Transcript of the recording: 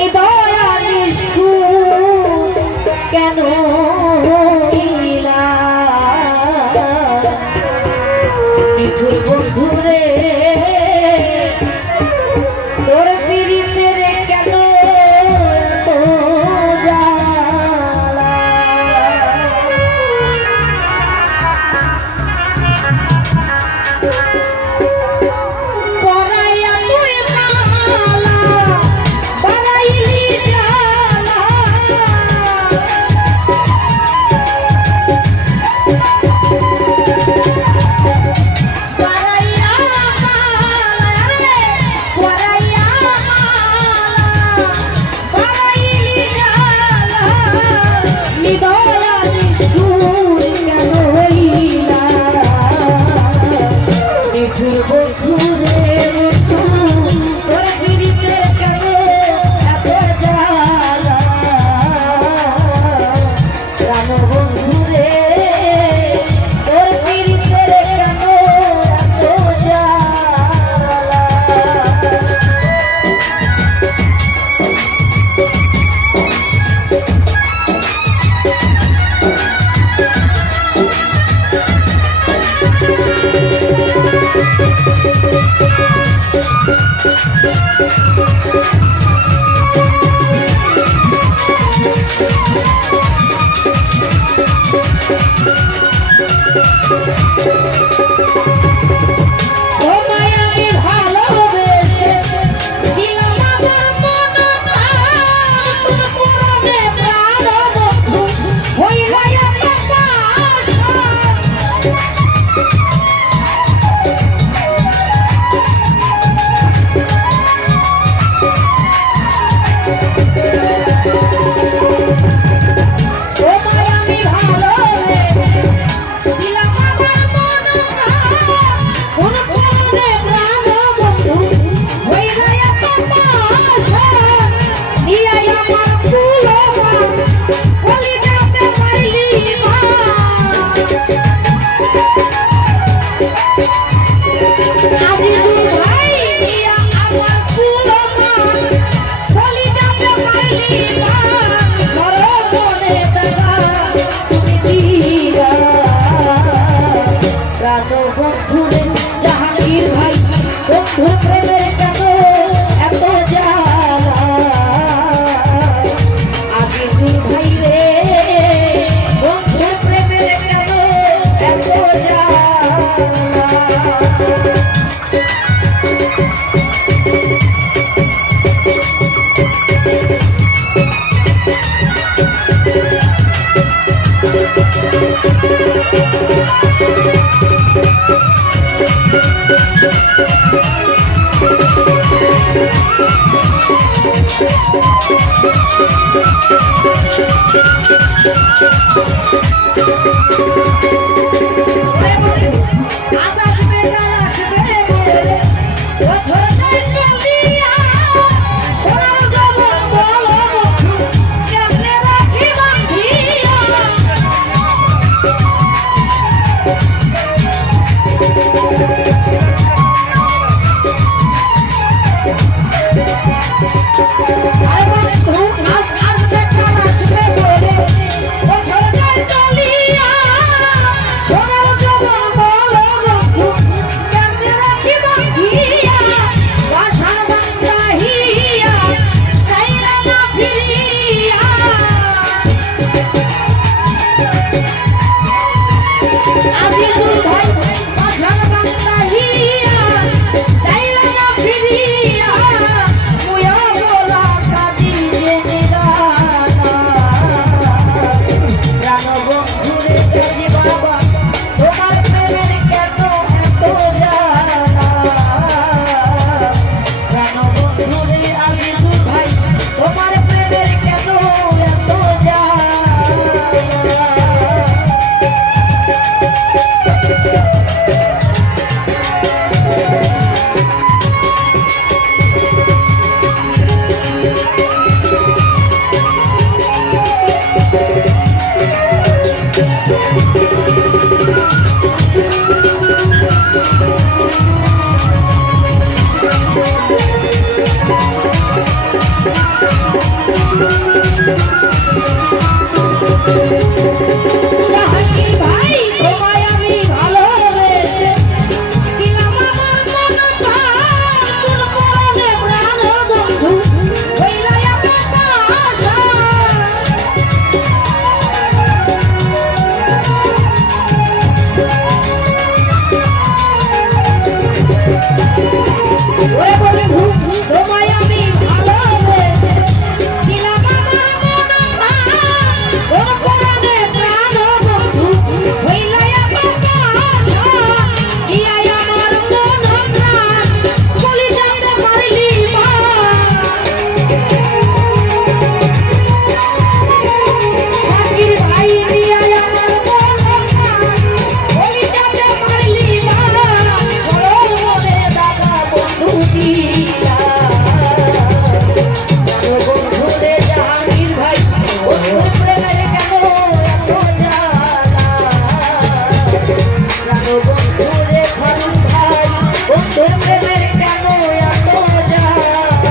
নিদয়া নিষ্ঠুর কেন হইলা নিঠুর বন্ধুরে তোর পীড়িতের কেন তো জ্বালা পরাইয়া তুই মালা বাড়াইলি জ্বালা পরাইয়া মালা রে পরাইয়া মালা বাড়াইলি জ্বালা নিদয়া নিষ্ঠুর কেন হইলা নিঠুর বন্ধুরে তোর পীড়িতের কেন এত জ্বালা রাম বন্ধুরে তোর পীড়িতের কেন এত জ্বালা তোমায় আমি ভালোবেসে দিলাম আমার মন প্রাণ তুমি পরমে প্রাণ বন্ধু হইলা এত তোমায় আমি ভালোবেসে দিলাম আমার মন প্রাণ কোন পরমে প্রাণ বন্ধু হইলা এত নিয়া আমার ফুলবা বলি যাতে পাইলি আজি দুই ভাই নিয়া আমার ফুলবা বলি যাতে পাইলি সরবনে দাদা তুমি দিরা প্রাণ বন্ধুরে জাহাঙ্গীর ভাই বন্ধুর প্রেমের কেন এত জ্বালা আগে দুই ভাই রে বন্ধুর প্রেমের কেন এত জ্বালা Thank you. জাহাঙ্গীর ভাই তোমায় আমি ভালোবেসে দিলাম আমার মন প্রাণ, কোন কারণে প্রাণ বন্ধু হইলা আমার আশা। ওরে বন্ধু তোমায় আমি ভালোবেসে দিলাম আমার মন প্রাণ, কোন কারণে প্রাণ বন্ধু হইলা আমার আশা। ইয়া আমার মন প্রাণ বলি যাইতে পারলি মা, সাকির ভাই দিয়া আমার মন প্রাণ বলি যাইতে পারলি মা, চলো মনে দাদা বন্ধু দিয়া। জানো বন্ধুরে জাহাঙ্গীর ভাই বন্ধুর প্রেমের কেন এত জ্বালা, জানো বন্ধুরে খালু ভাই বন্ধুর প্রেমের কেন এত জ্বালা।